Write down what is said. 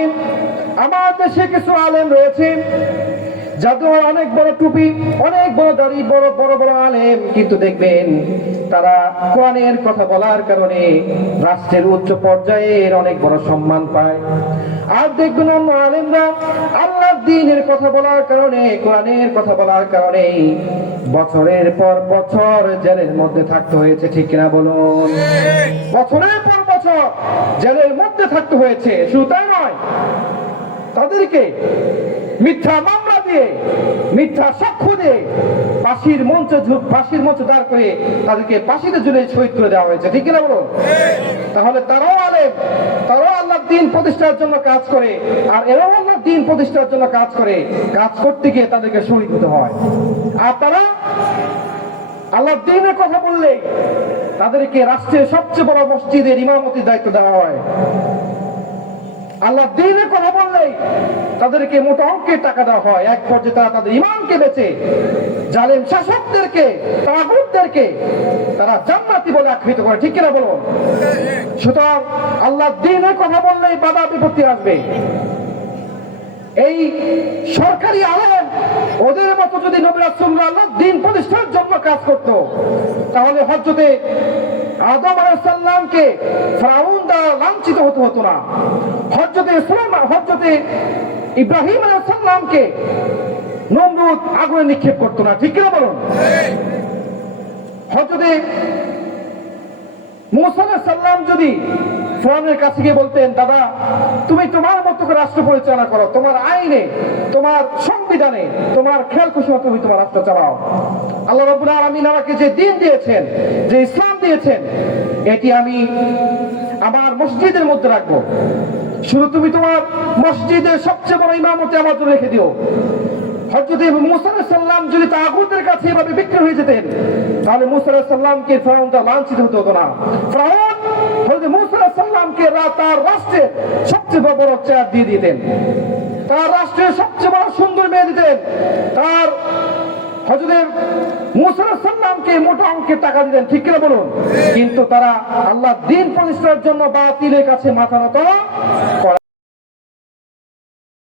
বর্তমানে আমার দেশে কিছু আলেম রয়েছে যাদের অনেক বড় টুপি, অনেক বড় দাড়ি, বড় বড় বড় আলেম, কিন্তু দেখবেন তারা কোরআনের কথা বলার কারণে রাষ্ট্রের উচ্চ পর্যায়ের অনেক বড় সম্মান পায়। আর দেখবেন অন্য আলেমরা আল্লাহর দ্বীনের কথা বলার কারণে, কোরআনের কথা বলার কারণে বছরের পর বছর জেলের মধ্যে থাকতে হয়েছে। ঠিক কিনা বলুন? বছরের পর বছর জেলের মধ্যে থাকতে হয়েছে। শুধু তাই নয়, তাদেরকে মিথ্যা মামলা দিয়ে, মিথ্যা সাক্ষ্য দিয়ে ফাঁসির মঞ্চে দাঁড় করে তাদেরকে ফাঁসিতে ঝুলিয়ে শহীদ করে দেওয়া হয়েছে। ঠিক কিনা বলুন? তাহলে তারাও আলেম, তারাও আল্লাহর দ্বীন প্রতিষ্ঠার জন্য কাজ করে, আর এরাও আল্লাহর দ্বীন প্রতিষ্ঠার জন্য কাজ করে। কাজ করতে গিয়ে তাদেরকে শহীদ হতে হয়। আর তারা আল্লাহর দ্বীনের কথা বললেই তাদেরকে রাষ্ট্রের সবচেয়ে বড় মসজিদের ইমামতির দায়িত্ব দেওয়া হয়। আল্লাহর দ্বীনের কথা বললেই তাদেরকে মোটা অঙ্কের টাকা দেওয়া হয়। এক পর্যায়ে তারা তাদের ইমানকে বেচে জালেম শাসকদেরকে, তাগুতদেরকে তারা জান্নাতি বলে আখ্যায়িত করে। ঠিক কিনা বলুন? সুতরাং আল্লাহর দ্বীনের কথা বললেই বাধা বিপত্তি আসবে। এই সরকারি আলেম ওদের মতো যদি নবী রাসূলুল্লাহ আল্লাহর দ্বীন প্রতিষ্ঠার জন্য কাজ করত, তাহলে হযরতে আদম আলাইহিস সালামকে ফিরআউন দ্বারা লাঞ্ছিত হতে হতো না। হযরতে ইব্রাহিম আলাইহিস সালামকে নমরুদ আগুনে নিক্ষেপ করতো না। ঠিক কিনা বলুন? হযরতে মুসা আলাইহিস সালাম যদি ফিরআউনের কাছে গিয়ে বলতেন, দাদা তুমি তোমার মতো করে রাষ্ট্র পরিচালনা করো, তোমার আইনে, তোমার সংবিধানে, তোমার খেয়াল খুশি মতো তুমি তোমার রাষ্ট্র চালাও। আল্লাহ রাব্বুল আলামিন আমাকে যে দ্বীন দিয়েছেন, যে ইসলাম দিয়েছেন, এটি আমি আমার মসজিদের মধ্যে রাখবো। শুধু তুমি তোমার মসজিদের সবচেয়ে বড় ইমামতি আমার জন্য রেখে দিও। হযরত মুসা আলাইহিস সালাম যদি তাগুতের কাছে এভাবে বিক্রি হয়ে যেতেন, তাহলে মুসা আলাইহিস সালামকে ফিরআউন দ্বারা লাঞ্ছিত হতে হতো না। ফিরআউন হযরত মুসা আলাইহিস সালামকে তার রাষ্ট্রের সবচেয়ে বড় চেয়ার দিয়ে দিতেন, তার রাষ্ট্রের সবচেয়ে বড় সুন্দর মেয়ে দিতেন, তার হযরত মুসা আলাইহিস সালামকে মোটা অঙ্কের টাকা দিতেন। ঠিক কিনা বলুন? কিন্তু তারা আল্লাহর দ্বীন প্রতিষ্ঠার জন্য বাতিলের কাছে মাথা নত করে